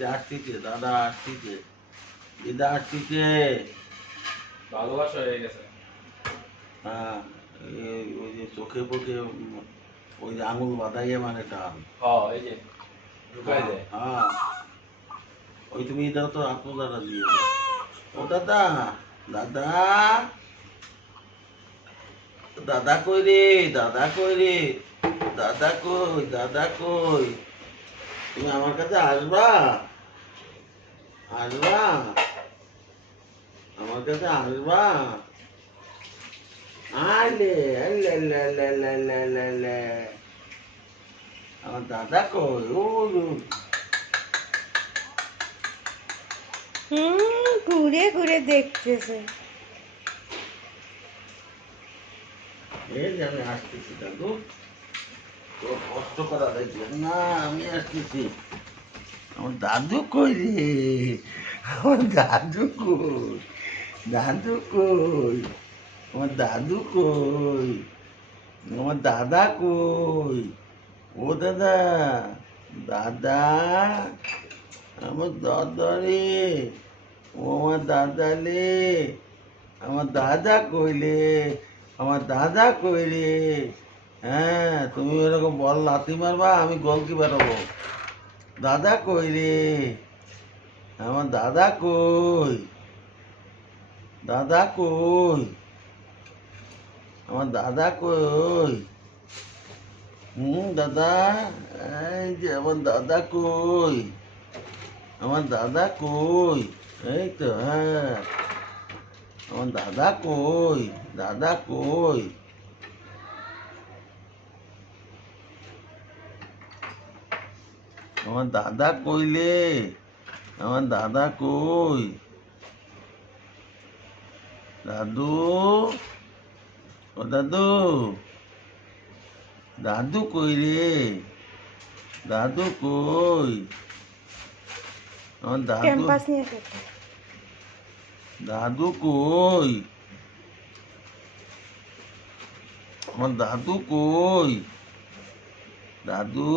আসতিছে আসতিছে দাদা আসতিছে দিদা আসতিছে ভালোবাসা হয়ে গেছে। হ্যাঁ ওই যে চোখে পোখে ওই যে আঙুল বাঁধাইয়ে মানে টান। এই যে ঢুকাই দেয়। হ্যাঁ। ওই তুমি দাও তো আপু দাদা দিয়ে ও দাদা দাদা। দাদা কই রে দাদা কই রে দাদা কই দাদা কই। তুমি আমার কাছে আসবা? আসবা আমার কাছে আসবা আলে আমার দাদা কই? ও ঘুরে ঘুরে দেখতেছে। এই যে আমি আসতেছি দাদু। কষ্ট করা দেখছি না আমি আসতেছি। আমার দাদু কই রে? আমার দাদু কই? দাদু কই? আমার দাদু কই? আমার দাদা কই? ও দাদা দাদা, আমার দাদা রে। ও আমার দাদা রে আমার দাদা কইলে আমার দাদা কই রে? হ্যাঁ তুমি ওরকম বল লাথি মারবা, আমি গোলকিপার হব। দাদা কই রে আমার দাদা কই দাদা কই আমার দাদা কই হুম দাদা এই যে আমার দাদা কই আমার দাদা কই এই তো হ্যাঁ আমার দাদা কই দাদা কই আমার দাদা কইলে? আমার দাদা কই? দাদু? ও দাদু? দাদু কই রে? দাদু কই? আমার দাদু দাদু কই? আমার দাদু কই? দাদু?